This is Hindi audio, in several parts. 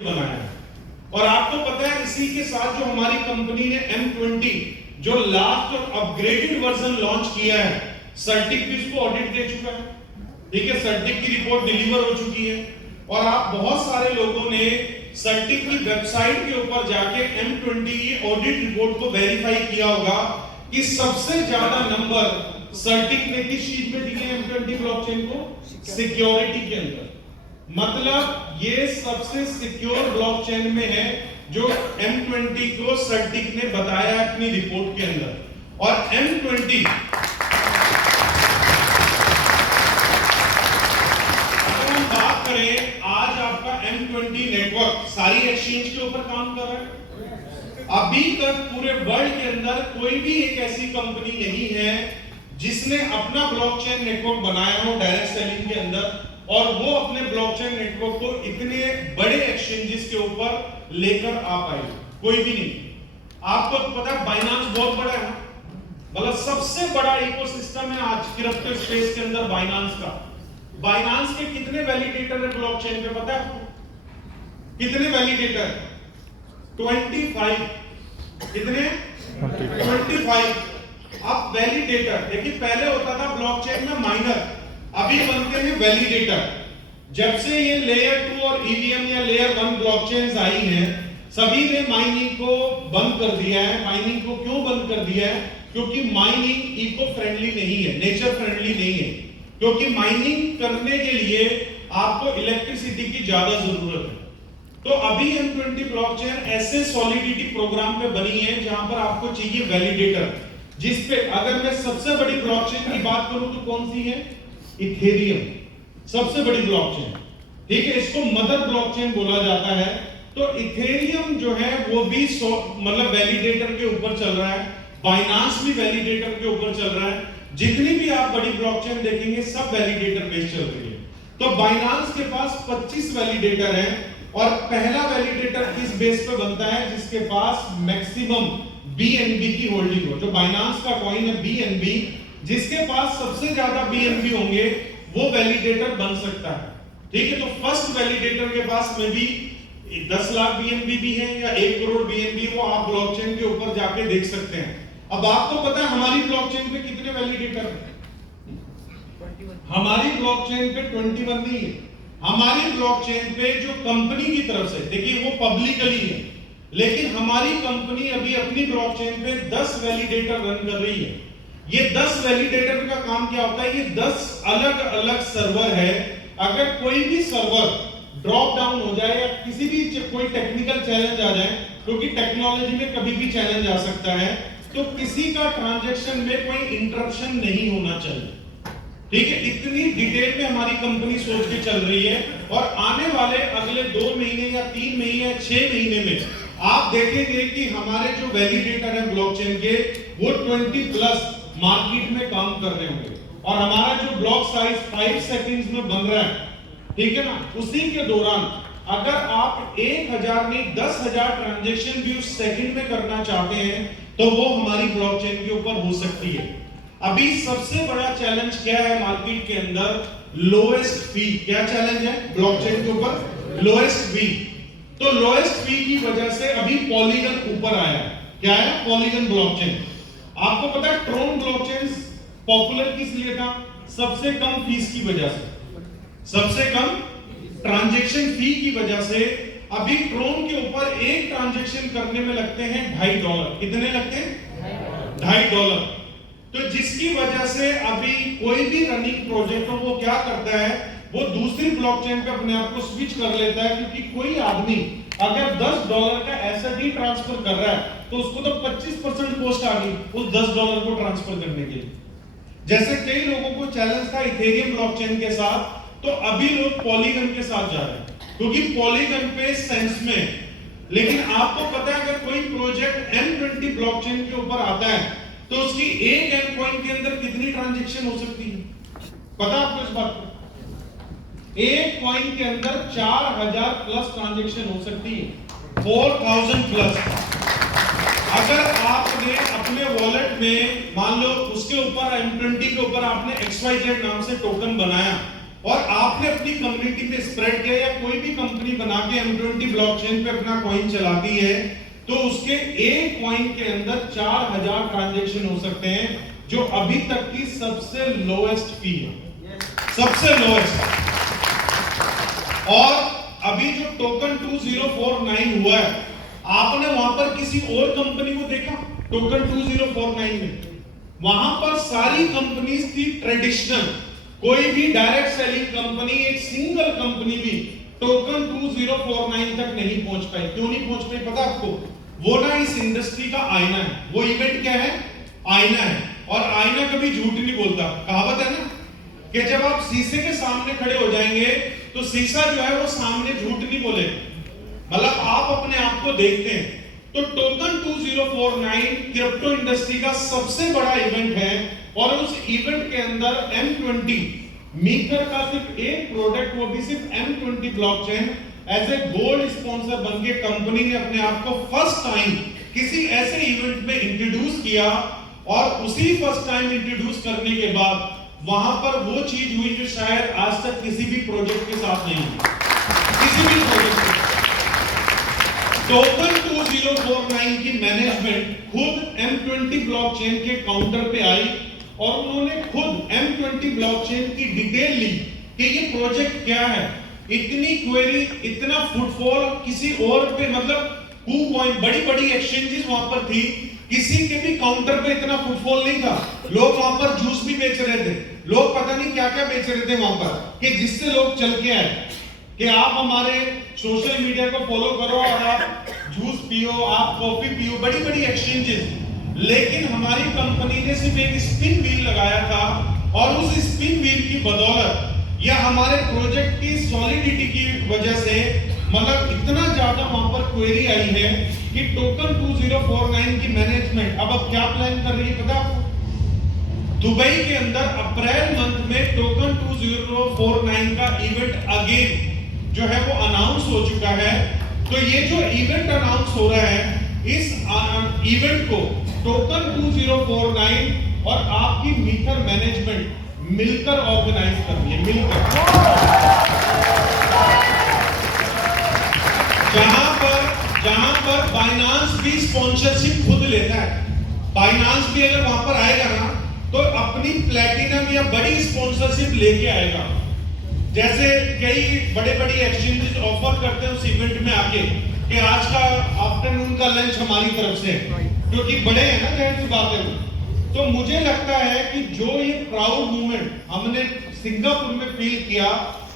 बनाया है। और आपको पता है इसी के साथ जो हमारी कंपनी ने M20 जो लास्ट और अपग्रेडेड वर्जन लॉन्च किया है, सर्टिक भी इसको ऑडिट दे चुका है। ठीक है, सर्टिक की रिपोर्ट डिलीवर हो चुकी है। और आप बहुत सारे लोगों ने सर्टिक की वेबसाइट के ऊपर जाके M20 की ऑडिट रिपोर्ट को वेरीफाई किया होगा कि सबसे ज्यादा नंबर सर्टिक ने किस चीज में दिए हैं M20 ब्लॉकचेन को? सिक्योरिटी के अंदर। मतलब ये सबसे सिक्योर ब्लॉकचेन में है जो M20 को सर्टिक ने बताया अपनी रिपोर्ट के अंदर। और M20 अगर हम बात करें, आज आपका M20 नेटवर्क सारी एक्सचेंज के ऊपर काम कर रहा है। अभी तक पूरे वर्ल्ड के अंदर कोई भी एक ऐसी कंपनी नहीं है जिसने अपना ब्लॉकचेन नेटवर्क बनाया हो डायरेक्ट सेलिंग के अंदर और वो अपने ब्लॉकचेन नेटवर्क को इतने बड़े एक्सचेंजेस के ऊपर लेकर आ पाए। कोई भी नहीं। आपको पता है बाइनांस बहुत बड़ा है, मतलब सबसे बड़ा इकोसिस्टम है आज क्रिप्टो स्पेस के अंदर बाइनांस का। बाइनांस के कितने वैलिडेटर है ब्लॉकचेन पे पता है आपको? कितने वैलिडेटर? 25। कितने? 25। अब वैलिडेटर देखिए, पहले होता था ब्लॉकचेन में माइनर, अभी बनते हैं वैलिडेटर। जब से ये लेयर 2 और ईवीएम या लेयर 1 ब्लॉकचेन्स आई हैं, सभी ने माइनिंग को बंद कर दिया है। माइनिंग को क्यों बंद कर दिया है? क्योंकि माइनिंग इको फ्रेंडली नहीं है, नेचर फ्रेंडली नहीं है। क्योंकि माइनिंग करने के लिए आपको इलेक्ट्रिसिटी की ज्यादा जरूरत है। तो अभी M20 ब्लॉकचेन ऐसे सॉलिडिटी प्रोग्राम पे बनी है जहां पर आपको चाहिए वैलिडेटर, जिसपे अगर मैं सबसे बड़ी ब्लॉकचेन की बात करूं तो कौन सी है? इथेरियम सबसे बड़ी ब्लॉकचेन। ठीक है, इसको मदर ब्लॉकचेन बोला जाता है। तो इथेरियम जो है वो भी मतलब वैलिडेटर के ऊपर चल रहा है। बाइनांस भी वैलिडेटर के ऊपर चल रहा है। जितनी भी आप बड़ी ब्लॉकचेन देखेंगे सब वैलिडेटर बेस्ड चल रही है। तो बाइनांस के पास 25 वैलिडेटर हैं और पहला वैलिडेटर किस बेस पे बनता है? जिसके पास मैक्सिमम BNB की होल्डिंग हो। जो बाइनांस का कॉइन है BNB, जिसके पास सबसे ज्यादा BNB होंगे वो वैलिडेटर बन सकता है। ठीक है, तो फर्स्ट वैलिडेटर के पास में भी 10 लाख BNB भी है या 1 करोड़ BNB, वो आप ब्लॉकचेन के ऊपर जाके देख सकते हैं। अब आपको पता है हमारी ब्लॉकचेन पे कितने वैलिडेटर हैं? हमारी ब्लॉकचेन पे 21 नहीं है। हमारी ब्लॉकचेन पे जो कंपनी की तरफ से, देखिए वो पब्लिकली है, लेकिन हमारी कंपनी अभी अपनी ब्लॉकचेन पे 10 वैलिडेटर रन कर रही है। ये 10 वैलिडेटर का काम क्या होता है? ये 10 अलग अलग सर्वर है। अगर कोई भी सर्वर ड्रॉप डाउन हो जाए या किसी भी कोई टेक्निकल चैलेंज आ जाए, क्योंकि टेक्नोलॉजी में कभी भी चैलेंज आ सकता है, तो किसी का ट्रांजैक्शन में कोई इंटरप्शन नहीं होना चाहिए। ठीक है, इतनी डिटेल में हमारी कंपनी सोच के चल रही है। और आने वाले अगले 2 महीने या 3 महीने या 6 महीने में आप देखेंगे कि हमारे जो वैलिडेटर है ब्लॉकचेन के, वो 20+ मार्केट में काम कर रहे होंगे। और हमारा जो ब्लॉक साइज 5 सेकंड्स में बन रहा है, ठीक है ना, उसी के दौरान अगर आप 1000 नहीं 10,000 ट्रांजैक्शन भी उस सेकंड में करना चाहते हैं तो वो हमारी ब्लॉकचेन के ऊपर हो सकती है। अभी सबसे बड़ा चैलेंज क्या है मार्केट के अंदर? लोएस्ट फी। क्या चैलेंज है ब्लॉकचेन के ऊपर? लोएस्ट फी। तो लोएस्ट फी की वजह से अभी पॉलीगन ऊपर आया है। क्या है? Polygon blockchain. आपको पता है ट्रोन ब्लॉकचेन पॉपुलर किस लिए था? सबसे कम फीस की वजह से, सबसे कम ट्रांजैक्शन फी की वजह से। अभी ट्रोन के ऊपर एक ट्रांजैक्शन करने में लगते हैं $2.5। कितने लगते हैं? $2.5। तो जिसकी वजह से अभी कोई भी रनिंग प्रोजेक्ट हो वो क्या करता है? वो दूसरी ब्लॉकचेन पे अपने आप को स्विच कर लेता है। क्योंकि कोई आदमी अगर $10 का एसेट ही ट्रांसफर कर रहा है तो उसको तो 25% कॉस्ट आ गई उस $10 को ट्रांसफर करने के लिए। जैसे कई लोगों को चैलेंज था इथेरियम ब्लॉकचेन के साथ, तो अभी लोग पॉलीगन के साथ जा रहे हैं क्योंकि पॉलीगन पे सेंस में। लेकिन आपको पता है अगर कोई प्रोजेक्ट M20 ब्लॉकचेन के ऊपर आता है तो उसकी एक M कॉइन के अंदर कितनी ट्रांजैक्शन हो सकती है? पता आपको इस बात को? एक कॉइन के अंदर 4000+ ट्रांजैक्शन हो सकती है, 4000+। अगर आपने अपने वॉलेट में मान लो उसके ऊपर M20 के ऊपर आपने XYZ नाम से टोकन बनाया, और आपने अपनी कम्युनिटी पे स्प्रेड किया, या कोई भी कंपनी बना के M20 ब्लॉकचेन पे अपना कॉइन चलाती है, तो उसके एक कॉइन के अंदर 4000 ट्रांजैक्शन हो सकते हैं, जो अभी तक की सबसे लोएस्ट फी है, सबसे लोएस्ट। और अभी जो टोकन 2049 हुआ है, आपने वहां पर किसी और कंपनी को देखा टोकन 2049 में? वहां पर सारी कंपनीज थी ट्रेडिशनल, कोई भी डायरेक्ट सेलिंग कंपनी, एक सिंगल कंपनी भी टोकन 2049 तक नहीं पहुंच पाई। क्यों नहीं पहुंच पाई पता आपको? वो ना इस इंडस्ट्री का आईना है। वो इवेंट क्या है? आईना है। और आईना कभी झूठ नहीं बोलता। कहावत है ना कि जब आप शीशे के सामने खड़े हो जाएंगे तो शीशा जो है वो सामने झूठ नहीं बोलेगा, मतलब आप अपने आप को देखते हैं। तो टोकन 2049 क्रिप्टो इंडस्ट्री का सबसे बड़ा इवेंट है, और उस इवेंट के अंदर M20 मीटर का सिर्फ एक प्रोडक्ट, वो भी सिर्फ M20 blockchain as a gold sponsor बन के कंपनी ने अपने आप को फर्स्ट टाइम किसी ऐसे इवेंट में इंट्रोड्यूस किया। और उसी फर्स्ट टाइम इंट्रोड्यूस करने के बाद वहां पर वो चीज हुई जो शायद आज तक किसी भी प्रोजेक्ट के साथ नहीं हुई, किसी भी प्रोजेक्ट के। टोकन 2049 की मैनेजमेंट खुद M20 ब्लॉकचेन के काउंटर पे आई और उन्होंने खुद M20 ब्लॉकचेन की डिटेल ली कि ये प्रोजेक्ट क्या है। इतनी क्वेरी, इतना फुटफॉल किसी और पे, मतलब KuCoin, बड़ी बड़ी एक्सचेंजेस वहां पर थी, किसी के भी काउंटर पे इतना फुटफॉल नहीं था। लोग वहां पर जूस भी बेच रहे थे, लोग पता नहीं क्या क्या बेच रहे थे वहां पर, कि जिससे लोग चल के आए कि आप हमारे सोशल मीडिया को फॉलो करो और आप जूस पियो, आप कॉफी पियो, बड़ी बड़ी एक्सचेंजेस। लेकिन हमारी कंपनी ने सिर्फ एक स्पिन व्हील लगाया था, और उस स्पिन व्हील की बदौलत या हमारे प्रोजेक्ट की सॉलिडिटी की वजह से, मतलब इतना ज्यादा वहां पर क्वेरी आई है कि टोकन 2049 की मैनेजमेंट अब क्या प्लान कर रही है पता आपको? दुबई के अंदर अप्रैल मंथ में टोकन 2049 का इवेंट अगेन जो है वो अनाउंस हो चुका है। तो ये जो इवेंट अनाउंस हो रहा है, इस इवेंट को टोकन 2049 और आपकी मीटर मैनेजमेंट मिलकर ऑर्गेनाइज कर रही है, मिलकर। जहां पर बाइनांस भी स्पॉन्सरशिप खुद लेता है। बाइनांस भी अगर वहां पर आएगा ना, तो अपनी प्लैटिनम या बड़ी स्पॉन्सरशिप लेके आएगा। जैसे कई बड़े बड़ी एक्सचेंजेस ऑफर करते हैं उस इवेंट में आके कि आज का आफ्टरनून का लंच हमारी तरफ से, क्योंकि बड़े हैं ना, जाहिर सी बात है। तो मुझे लगता है कि जो ये प्राउड मूवमेंट हमने सिंगापुर में फील किया,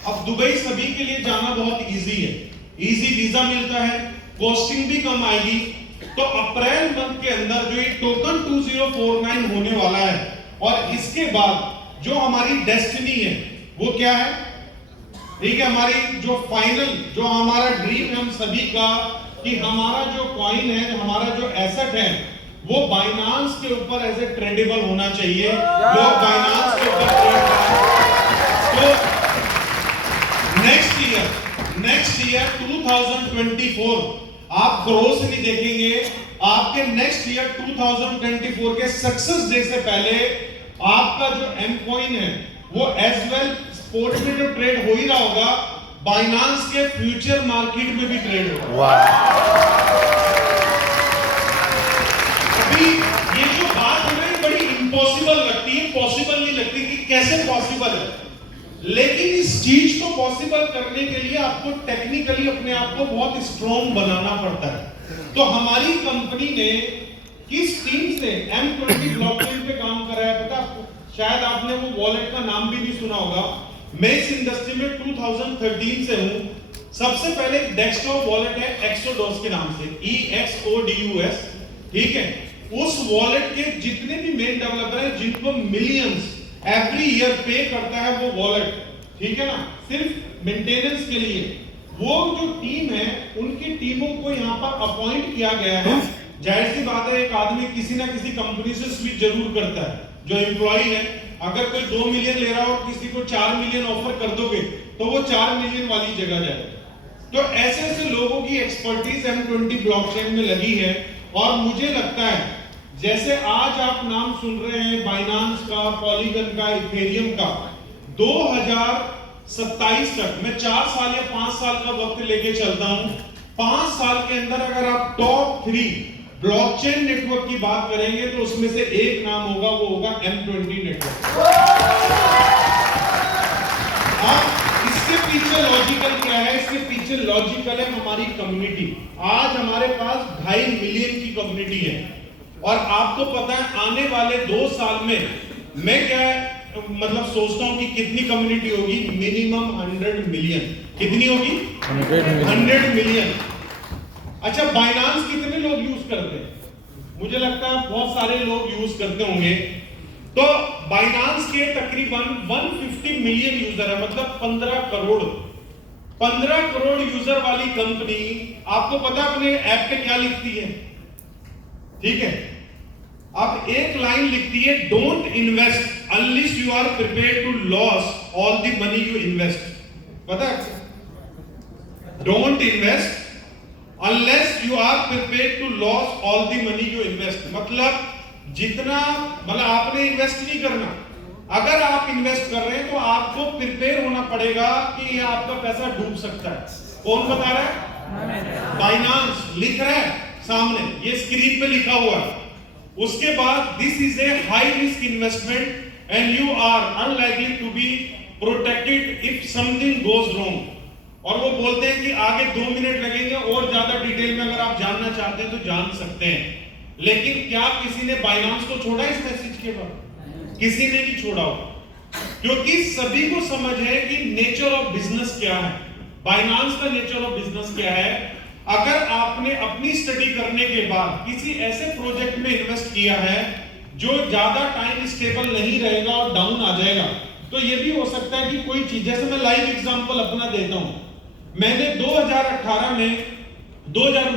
अब दुबई सभी के लिए जाना बहुत इजी है, इजी वीजा मिलता है, कॉस्टिंग भी कम आएगी। तो अप्रैल मंथ के अंदर जो ये टोकन 2049 होने वाला है, और इसके बाद जो हमारी डेस्टिनी है वो क्या है? ठीक है, हमारी जो फाइनल, जो हमारा ड्रीम है हम सभी का, कि हमारा जो कॉइन है, हमारा जो एसेट है, वो बाइनांस के ऊपर एज ए ट्रेडेबल होना चाहिए। लोग बाइनांस के ऊपर ट्रेड करें। तो नेक्स्ट ईयर 2024 आप ग्रोथ नहीं देखेंगे। आपके नेक्स्ट ईयर 2024 के सक्सेस डे से पहले आपका जो एम कॉइन है वो एज वेल स्पोर्ट में जो ट्रेड हो ही रहा होगा, बाइनांस के फ्यूचर मार्केट में भी ट्रेड होगा। अभी ये जो बात हमें बड़ी इम्पॉसिबल लगती है, पॉसिबल नहीं लगती कि कैसे पॉसिबल है, लेकिन इस चीज को पॉसिबल करने के लिए आपको टेक्निकली अपने आप को बहुत स्ट्रॉन्ग बनाना पड़ता है। तो हमारी कंपनी ने किस टीम से M20 ब्लॉकचेन पे काम करा है पता आपको? शायद आपने वो वॉलेट का नाम भी नहीं सुना होगा। मैं इस इंडस्ट्री में 2013 से हूं। सबसे पहले डेस्कटॉप वॉलेट है एक्सोडॉस के नाम से, EXODUS, ठीक है। उस वॉलेट के जितने भी मेन डेवलपर हैं, जिनको मिलियंस एवरी ईयर पे करता है वो वॉलेट, ठीक है ना, सिर्फ मेंटेनेंस के लिए, वो जो टीम है उनकी टीमों को यहाँ पर अपॉइंट किया गया है। जाहिर सी बात है, एक आदमी किसी ना किसी कंपनी से स्विच जरूर करता है। जो एम्प्लॉय है, अगर कोई 2 मिलियन ले रहा हो और किसी को 4 मिलियन ऑफर कर दोगे तो वो 4 मिलियन वाली जगह जाएगा। तो ऐसे ऐसे लोगों की एक्सपर्टीज M20 ब्लॉकचेन में लगी है। और मुझे लगता है जैसे आज आप नाम सुन रहे हैं बाइनांस का, पॉलीगन का, इथेरियम का, 27 तक, मैं 4 साल या 5 साल का वक्त लेके चलता हूं। 5 साल के अंदर अगर आप टॉप 3 ब्लॉकचेन नेटवर्क की बात करेंगे तो उसमें से एक नाम होगा, वो होगा M20 नेटवर्क। अब इसके पीछे लॉजिकल क्या है? इसके पीछे लॉजिकल है हमारी कम्युनिटी। आज हमारे पास 2.5 मिलियन की कम्युनिटी है और आपको पता है आने वाले 2 साल में मैं क्या मतलब सोचता हूं कि कितनी कम्युनिटी होगी? Minimum 100 million. कितनी होगी? 100 मिलियन। अच्छा, बाइनांस कितने लोग यूज करते हैं? मुझे लगता है बहुत सारे लोग यूज करते होंगे। तो बाइनांस के तकरीबन 150 मिलियन यूजर है, मतलब 15 करोड़। 15 करोड़ यूजर वाली कंपनी, आपको पता अपने ऐप पे क्या लिखती है? ठीक है, अब एक लाइन लिखती है, don't invest unless you are prepared to lose all the money you invest. पता है? Don't invest unless you are prepared to lose all the money you invest. मतलब जितना, मतलब आपने इन्वेस्ट नहीं करना। अगर आप इन्वेस्ट कर रहे हैं तो आपको प्रिपेयर होना पड़ेगा कि ये आपका पैसा डूब सकता है। कौन बता रहा है? बाइनांस लिख रहा है सामने, ये स्क्रीन पे लिखा हुआ है। उसके बाद this is a high risk investment and you are unlikely to be protected if something goes wrong. और वो बोलते हैं कि आगे 2 मिनट लगेंगे और ज्यादा डिटेल में अगर आप जानना चाहते हैं तो जान सकते हैं। लेकिन क्या किसी ने बाइनांस को छोड़ा इस मैसेज के बाद? किसी ने नहीं छोड़ा होगा, क्योंकि सभी को समझ है कि नेचर ऑफ बिजनेस क्या है, बाइनांस का नेचर ऑफ बिजनेस क्या है। अगर आपने अपनी स्टडी करने के बाद किसी ऐसे प्रोजेक्ट में इन्वेस्ट किया है जो ज्यादा टाइम स्टेबल नहीं रहेगा और डाउन आ जाएगा, तो ये भी हो सकता है कि कोई चीज, जैसे मैं लाइव एग्जांपल अपना देता हूं, मैंने 2018 में 2019